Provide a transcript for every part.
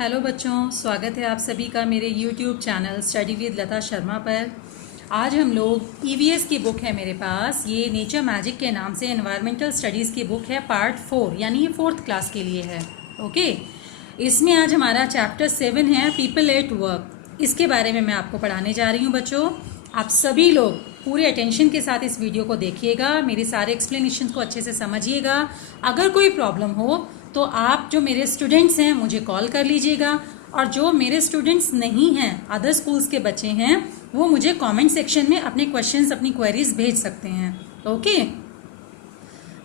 Hello बच्चों, स्वागत है आप सभी का मेरे यूट्यूब चैनल स्टडी विद लता शर्मा पर। आज हम लोग ईवीएस की बुक है मेरे पास, ये नेचर मैजिक के नाम से एनवायरमेंटल स्टडीज़ की बुक है, पार्ट 4 यानी ये 4th क्लास के लिए है। ओके, इसमें आज हमारा चैप्टर 7 है पीपल एट वर्क। इसके बारे में मैं आपको पढ़ाने जा रही हूँ बच्चों। आप सभी लोग पूरे अटेंशन के साथ इस वीडियो को देखिएगा, मेरी सारे एक्सप्लेनेशन को अच्छे से समझिएगा। अगर कोई प्रॉब्लम हो तो आप जो मेरे स्टूडेंट्स हैं मुझे कॉल कर लीजिएगा, और जो मेरे स्टूडेंट्स नहीं हैं, अदर स्कूल्स के बच्चे हैं, वो मुझे कमेंट सेक्शन में अपने क्वेश्चंस, अपनी क्वेरीज भेज सकते हैं। ओके,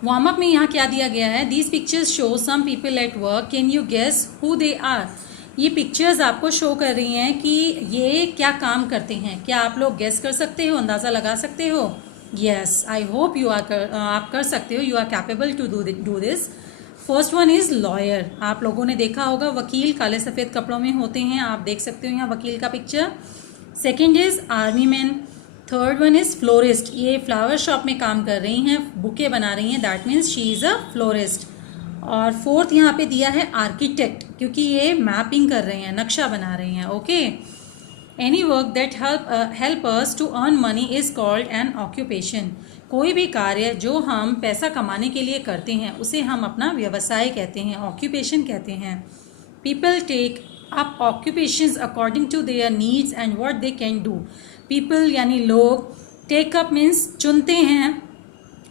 वार्म अप में यहाँ क्या दिया गया है, these pictures show some people at work, can you guess who they are. ये पिक्चर्स आपको शो कर रही हैं कि ये क्या काम करते हैं। क्या आप लोग गेस कर सकते हो, अंदाज़ा लगा सकते हो? यस, आई होप यू आप कर सकते हो, you are capable to do this. First one is lawyer. आप लोगों ने देखा होगा, वकील काले सफ़ेद कपड़ों में होते हैं, आप देख सकते हो यहाँ वकील का picture. Second is army man. Third one is florist, ये फ्लावर शॉप में काम कर रही हैं, बुके बना रही हैं, that means she is a florist. और फोर्थ यहाँ पे दिया है आर्किटेक्ट, क्योंकि ये मैपिंग कर रहे हैं, नक्शा बना रही हैं। Okay, any work that help us to earn money is called an occupation. कोई भी कार्य जो हम पैसा कमाने के लिए करते हैं उसे हम अपना व्यवसाय कहते हैं, ऑक्यूपेशन कहते हैं। People take up occupations according to their needs and what they can do. People यानी लोग, टेक अप मीन्स चुनते हैं,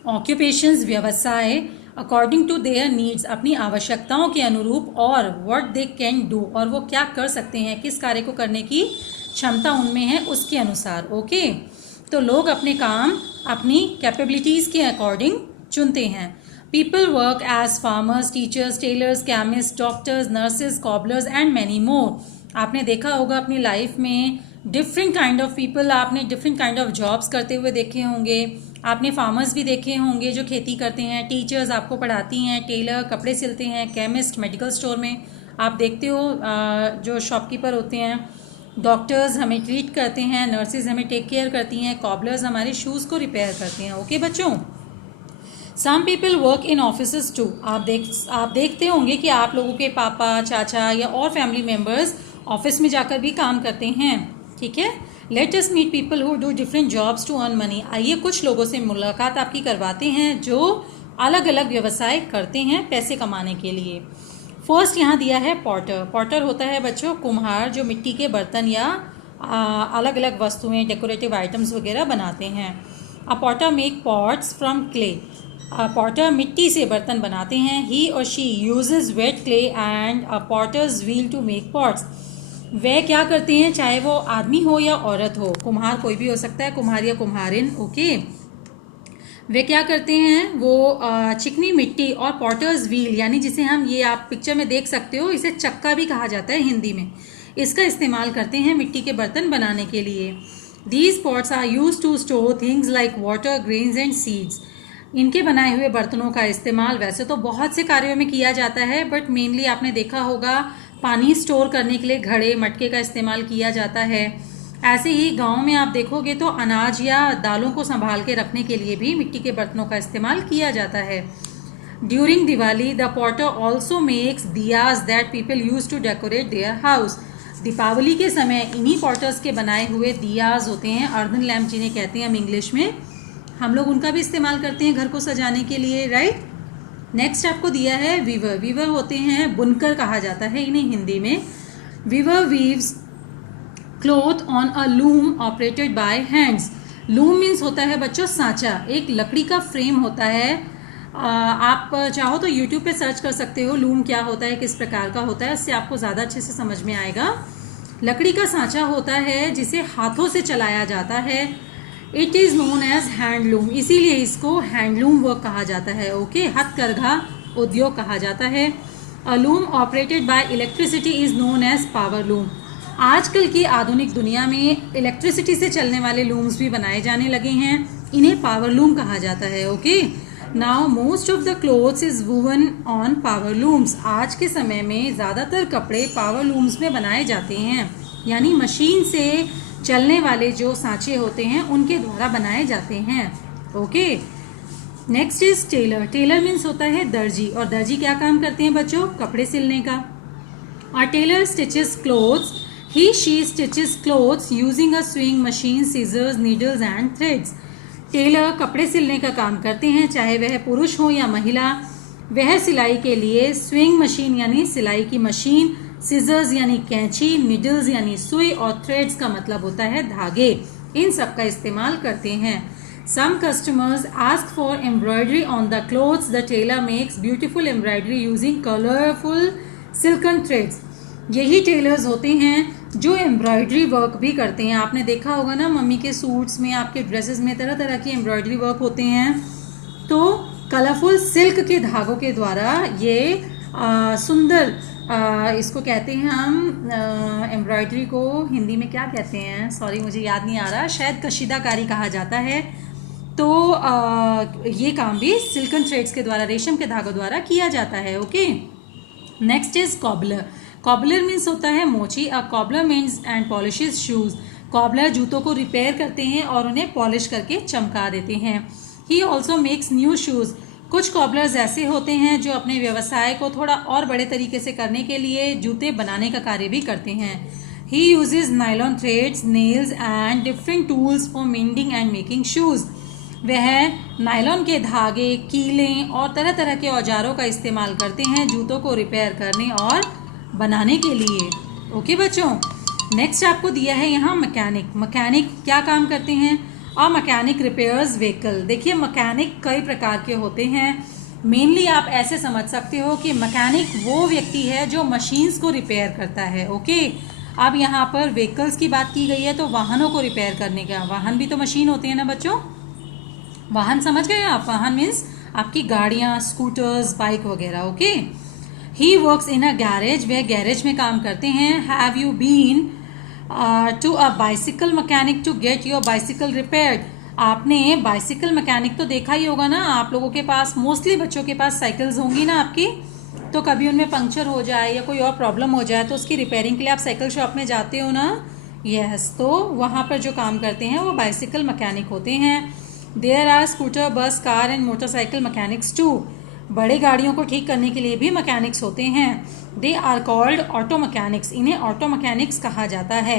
ऑक्यूपेशंस व्यवसाय, अकॉर्डिंग टू देयर नीड्स अपनी आवश्यकताओं के अनुरूप, और व्हाट दे कैन डू और वो क्या कर सकते हैं, किस कार्य को करने की क्षमता उनमें है उसके अनुसार। ओके, तो लोग अपने काम अपनी कैपेबिलिटीज़ के अकॉर्डिंग चुनते हैं। People work as farmers, teachers, tailors, chemist, doctors, nurses, cobblers and many more. आपने देखा होगा अपनी लाइफ में डिफरेंट काइंड ऑफ पीपल, आपने डिफरेंट काइंड ऑफ जॉब्स करते हुए देखे होंगे। आपने फार्मर्स भी देखे होंगे जो खेती करते हैं, टीचर्स आपको पढ़ाती हैं, टेलर कपड़े सिलते हैं, केमिस्ट मेडिकल स्टोर में आप देखते हो जो शॉपकीपर होते हैं, डॉक्टर्स हमें ट्रीट करते हैं, नर्सेज हमें टेक केयर करती हैं, कॉबलर्स हमारे शूज़ को रिपेयर करते हैं। ओके बच्चों, some people work in offices too. आप देखते होंगे कि आप लोगों के पापा, चाचा या और फैमिली मेम्बर्स ऑफिस में जाकर भी काम करते हैं। ठीक है, let us meet people who do different jobs to earn money. आइए कुछ लोगों से मुलाकात आपकी करवाते हैं जो अलग अलग व्यवसाय करते हैं पैसे कमाने के लिए। फर्स्ट यहाँ दिया है पॉटर। पॉटर होता है बच्चों कुम्हार, जो मिट्टी के बर्तन या अलग अलग वस्तुएं, डेकोरेटिव आइटम्स वगैरह बनाते हैं। A potter make pots from clay. Potter मिट्टी से बर्तन बनाते हैं। ही और she uses wet clay and a potter's wheel to make pots. वे क्या करते हैं, चाहे वो आदमी हो या औरत हो, कुम्हार कोई भी हो सकता है, कुम्हार या कुम्हारिन। ओके, वे क्या करते हैं, वो चिकनी मिट्टी और पॉटर्स व्हील, यानी जिसे हम, ये आप पिक्चर में देख सकते हो, इसे चक्का भी कहा जाता है हिंदी में, इसका इस्तेमाल करते हैं मिट्टी के बर्तन बनाने के लिए। These pots are use to store things like water, grains and seeds. इनके बनाए हुए बर्तनों का इस्तेमाल वैसे तो बहुत से कार्यों में किया जाता है, बट मेनली आपने देखा होगा पानी स्टोर करने के लिए घड़े, मटके का इस्तेमाल किया जाता है। ऐसे ही गांव में आप देखोगे तो अनाज या दालों को संभाल के रखने के लिए भी मिट्टी के बर्तनों का इस्तेमाल किया जाता है। During Diwali the potter also makes diyas that people use to decorate their house. Deepavali के समय इन्हीं पॉटर्स के बनाए हुए दियाज होते हैं, अर्धन लैम्प जिन्हें कहते हैं हम इंग्लिश में, हम लोग उनका भी इस्तेमाल करते हैं घर को सजाने के लिए, राइट। नेक्स्ट आपको दिया है वीवर। वीवर होते हैं बुनकर कहा जाता है इन्हें हिंदी में। Weaver weaves cloth on a loom operated by hands. Loom means होता है बच्चों सांचा, एक लकड़ी का फ्रेम होता है। आप चाहो तो यूट्यूब पे सर्च कर सकते हो लूम क्या होता है, किस प्रकार का होता है, इससे आपको ज़्यादा अच्छे से समझ में आएगा। लकड़ी का सांचा होता है जिसे हाथों से चलाया जाता है। It is known as handloom, इसीलिए इसको हैंडलूम वर्क कहा जाता है। ओके, हथकरघा उद्योग कहा जाता है। A loom operated by electricity is known as power loom. आजकल की आधुनिक दुनिया में इलेक्ट्रिसिटी से चलने वाले लूम्स भी बनाए जाने लगे हैं, इन्हें पावर लूम कहा जाता है। Okay, now most of the clothes is woven on power looms. आज के समय में ज़्यादातर कपड़े पावर लूम्स में बनाए जाते हैं, यानी मशीन से चलने वाले जो सांचे होते हैं उनके द्वारा बनाए जाते हैं। Okay, next is tailor. Tailor means होता है दर्जी, और दर्जी क्या काम करते हैं बच्चों, कपड़े सिलने का। A tailor stitches clothes. She stitches clothes using a sewing machine, scissors, needles and threads. Tailor कपड़े सिलने का काम करते हैं, चाहे वह पुरुष हो या महिला। वह सिलाई के लिए स्विंग मशीन यानी सिलाई की मशीन, सीजर्स यानी कैंची, नीडल्स यानी सुई और थ्रेड्स का मतलब होता है धागे, इन सब का इस्तेमाल करते हैं। Some customers ask for embroidery on the clothes. The tailor makes beautiful embroidery using colorful silken threads. यही टेलर्स होते हैं जो एम्ब्रॉयडरी वर्क भी करते हैं। आपने देखा होगा ना, मम्मी के सूट्स में, आपके ड्रेसेस में तरह तरह की एम्ब्रॉयडरी वर्क होते हैं। तो कलरफुल सिल्क के धागों के द्वारा ये सुंदर इसको कहते हैं हम एम्ब्रॉयडरी को हिंदी में क्या कहते हैं, सॉरी मुझे याद नहीं आ रहा, शायद कशीदाकारी कहा जाता है। तो ये काम भी सिल्कन थ्रेड्स के द्वारा, रेशम के धागों द्वारा किया जाता है। Okay, next is cobbler. Cobbler means होता है मोची। A cobbler means and polishes shoes. Cobbler जूतों को रिपेयर करते हैं और उन्हें पॉलिश करके चमका देते हैं। He also makes new shoes. कुछ कॉबलर्स ऐसे होते हैं जो अपने व्यवसाय को थोड़ा और बड़े तरीके से करने के लिए जूते बनाने का कार्य भी करते हैं। He uses nylon threads, nails and different tools for mending and making shoes. वह नायलॉन के धागे, कीलें और तरह तरह के औजारों का इस्तेमाल करते हैं जूतों को रिपेयर करने और बनाने के लिए। ओके बच्चों, नेक्स्ट आपको दिया है यहाँ मैकेनिक। मैकेनिक क्या काम करते हैं? और मैकेनिक रिपेयर्स व्हीकल। देखिए मैकेनिक कई प्रकार के होते हैं। मेनली आप ऐसे समझ सकते हो कि मैकेनिक वो व्यक्ति है जो मशीन्स को रिपेयर करता है। ओके, अब यहाँ पर व्हीकल्स की बात की गई है तो वाहनों को रिपेयर करने का। वाहन भी तो मशीन होते हैं ना बच्चों, वाहन समझ गए आप? वाहन मीन्स आपकी गाड़ियाँ, स्कूटर्स, बाइक वगैरह। Okay, he works in a garage. वह गैरेज में काम करते हैं। Have you been to a bicycle mechanic to get your bicycle repaired. आपने बाइसिकल मैकेनिक तो देखा ही होगा ना, आप लोगों के पास मोस्टली बच्चों के पास साइकिल्स होंगी ना आपकी, तो कभी उनमें पंक्चर हो जाए या कोई और प्रॉब्लम हो जाए तो उसकी रिपेयरिंग के लिए आप साइकिल शॉप में जाते हो ना। यस, तो वहाँ पर जो काम करते हैं वो बाइसिकल मैकेनिक होते हैं। There are scooter, bus, car and motorcycle mechanics too. बड़े गाड़ियों को ठीक करने के लिए भी मैकेनिक्स होते हैं। They are called auto mechanics. इन्हें ऑटो मैकेनिक्स कहा जाता है।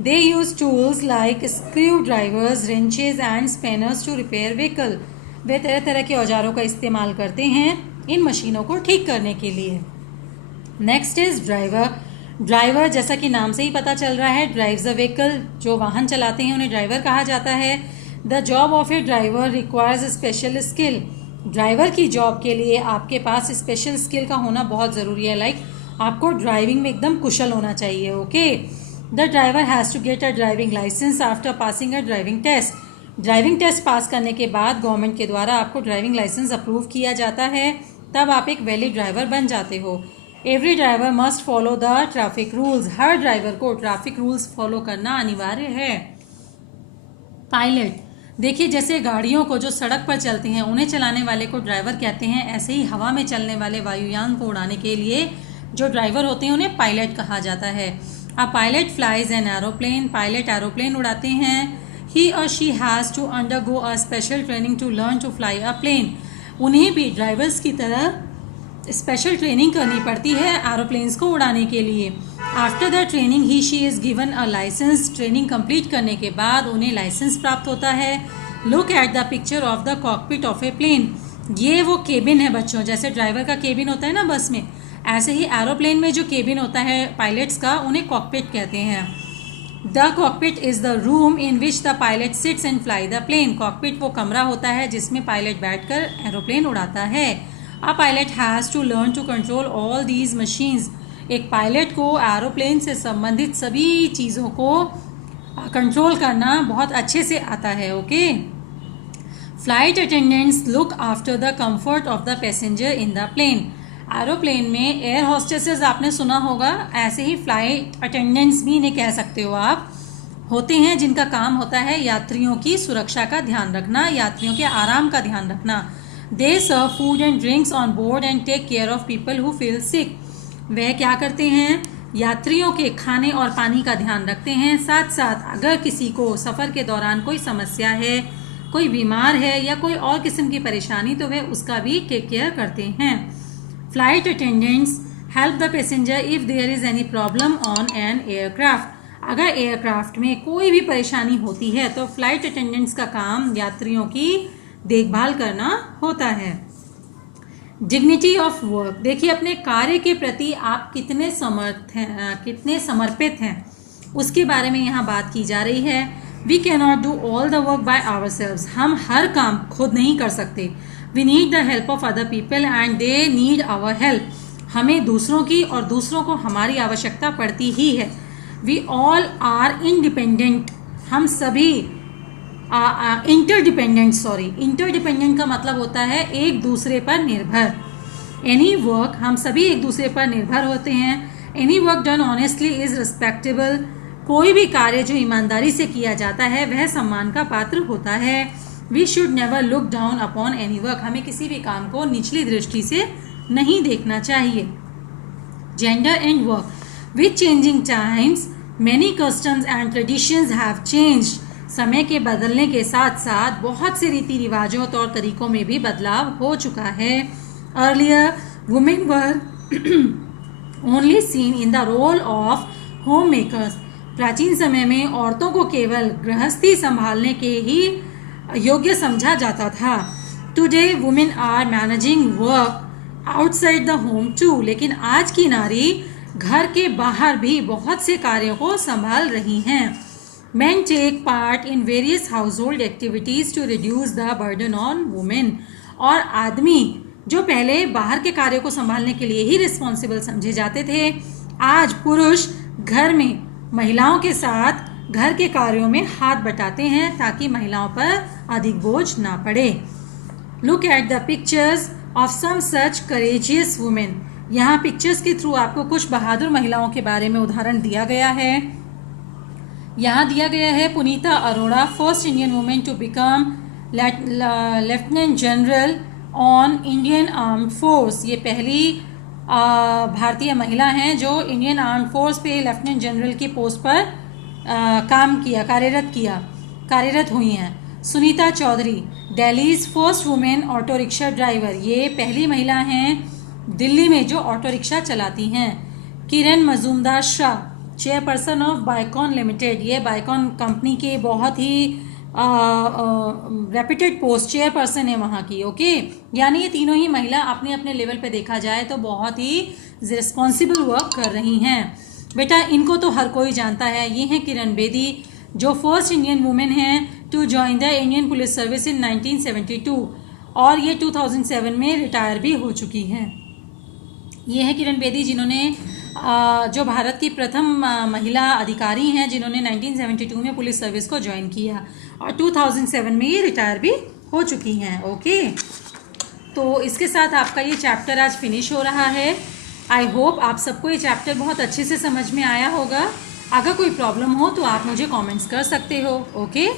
They use tools like screwdrivers, wrenches and spanners to repair vehicle. वे तरह तरह के औजारों का इस्तेमाल करते हैं इन मशीनों को ठीक करने के लिए। Next is driver. ड्राइवर जैसा कि नाम से ही पता चल रहा है, ड्राइव्स अ व्हीकल। जो वाहन चलाते हैं उन्हें ड्राइवर कहा जाता है। The job of A driver requires special skill. Driver की जॉब के लिए आपके पास स्पेशल स्किल का होना बहुत ज़रूरी है। लाइक आपको ड्राइविंग में एकदम कुशल होना चाहिए। Okay, the driver has to get a driving licence after passing a driving test. Driving test pass करने के बाद गवर्नमेंट के द्वारा आपको ड्राइविंग लाइसेंस अप्रूव किया जाता है, तब आप एक वैलिड ड्राइवर बन जाते हो। Every driver must follow the traffic rules. Her driver को ट्रैफिक रूल्स फॉलो करना अनिवार्य है। पायलट। देखिए जैसे गाड़ियों को जो सड़क पर चलते हैं उन्हें चलाने वाले को ड्राइवर कहते हैं, ऐसे ही हवा में चलने वाले वायुयान को उड़ाने के लिए जो ड्राइवर होते हैं उन्हें पायलट कहा जाता है। A pilot flies an aeroplane. Pilot aeroplane उड़ाते हैं। ही और she has to undergo a special training to learn to fly a plane. उन्हें भी ड्राइवर्स की तरह स्पेशल ट्रेनिंग करनी पड़ती है एरोप्लेन्स को उड़ाने के लिए। After the training he she is given a licence. Training complete करने के बाद उन्हें लाइसेंस प्राप्त होता है। Look at the picture of the cockpit of a plane. ये वो केबिन है बच्चों, जैसे ड्राइवर का केबिन होता है ना बस में, ऐसे ही एरोप्लेन में जो केबिन होता है पायलट्स का उन्हें कॉकपिट कहते हैं। The cockpit is the room in which the pilot sits and fly the plane. Cockpit वो कमरा होता है जिसमें पायलट बैठकर एरोप्लेन उड़ाता है। A pilot has to learn to control all these machines. एक पायलट को एरोप्लेन से संबंधित सभी चीज़ों को कंट्रोल करना बहुत अच्छे से आता है। Okay, flight attendants look after the comfort of the passenger in the plane. Aeroplane में एयर होस्टेसेस आपने सुना होगा, ऐसे ही फ्लाइट अटेंडेंट्स भी इन्हें कह सकते हो आप, होते हैं जिनका काम होता है यात्रियों की सुरक्षा का ध्यान रखना, यात्रियों के आराम का ध्यान रखना। They serve food and drinks on board and take care of people who feel sick. वह क्या करते हैं? यात्रियों के खाने और पानी का ध्यान रखते हैं। साथ साथ अगर किसी को सफ़र के दौरान कोई समस्या है, कोई बीमार है या कोई और किस्म की परेशानी, तो वह उसका भी टेक केयर करते हैं। Flight attendants help the passenger if there is any problem on an aircraft. अगर एयरक्राफ्ट में कोई भी परेशानी होती है तो फ्लाइट अटेंडेंट्स का काम यात्रियों की देखभाल करना होता है। डिग्निटी ऑफ वर्क, देखिए अपने कार्य के प्रति आप कितने कितने समर्पित हैं उसके बारे में यहाँ बात की जा रही है। We can not do all the work by ourselves, हम हर काम खुद नहीं कर सकते। We need the help of other people and they need our help, हमें दूसरों की और दूसरों को हमारी आवश्यकता पड़ती ही है। वी ऑल आर इंडिपेंडेंट, हम सभी इंटरडिपेंडेंट का मतलब होता है एक दूसरे पर निर्भर। एनी वर्क, हम सभी एक दूसरे पर निर्भर होते हैं। Any work done honestly is respectable, कोई भी कार्य जो ईमानदारी से किया जाता है वह सम्मान का पात्र होता है। We should never look down upon any work, हमें किसी भी काम को निचली दृष्टि से नहीं देखना चाहिए। Gender and work, with changing times many customs and traditions have changed, समय के बदलने के साथ साथ बहुत से रीति रिवाजों तौर तरीकों में भी बदलाव हो चुका है। Earlier women were only seen in the role of home makers, प्राचीन समय में औरतों को केवल गृहस्थी संभालने के ही योग्य समझा जाता था। Today women are managing work outside the home too, लेकिन आज की नारी घर के बाहर भी बहुत से कार्यों को संभाल रही हैं। Men take part in various household activities to reduce the burden on women, और आदमी जो पहले बाहर के कार्यों को संभालने के लिए ही रिस्पॉन्सिबल समझे जाते थे, आज पुरुष घर में महिलाओं के साथ घर के कार्यों में हाथ बटाते हैं ताकि महिलाओं पर अधिक बोझ ना पड़े। Look at the pictures of some such courageous women, यहाँ पिक्चर्स के थ्रू आपको कुछ बहादुर महिलाओं के बारे में उदाहरण दिया गया है। यहाँ दिया गया है Punita Arora, first Indian women to become lieutenant general on Indian armed force, ये पहली भारतीय महिला हैं जो इंडियन आर्म्ड फोर्स पे लेफ्टिनेंट जनरल की पोस्ट पर कार्यरत हुई हैं। Sunita Chaudhary, Delhi's first women auto rickshaw driver, ये पहली महिला हैं दिल्ली में जो ऑटो रिक्शा चलाती हैं। Kiran Mazumdar Shaw, chairperson of Biocon limited, ये बाइकॉन कंपनी के बहुत ही रेप्यूटेड पोस्ट चेयरपर्सन है वहाँ की। ओके, यानी ये तीनों ही महिला अपने अपने लेवल पे देखा जाए तो बहुत ही रिस्पॉन्सिबल वर्क कर रही हैं। बेटा इनको तो हर कोई जानता है, ये हैं किरण बेदी जो फर्स्ट इंडियन वुमेन हैं to join the Indian police service in 1972, और ये 2007 में रिटायर भी हो चुकी हैं। ये है किरण बेदी जिन्होंने जो भारत की प्रथम महिला अधिकारी हैं जिन्होंने 1972 में पुलिस सर्विस को ज्वाइन किया और 2007 में ये रिटायर भी हो चुकी हैं। ओके, तो इसके साथ आपका ये चैप्टर आज फिनिश हो रहा है। आई होप आप सबको ये चैप्टर बहुत अच्छे से समझ में आया होगा। अगर कोई प्रॉब्लम हो तो आप मुझे कमेंट्स कर सकते हो। ओके।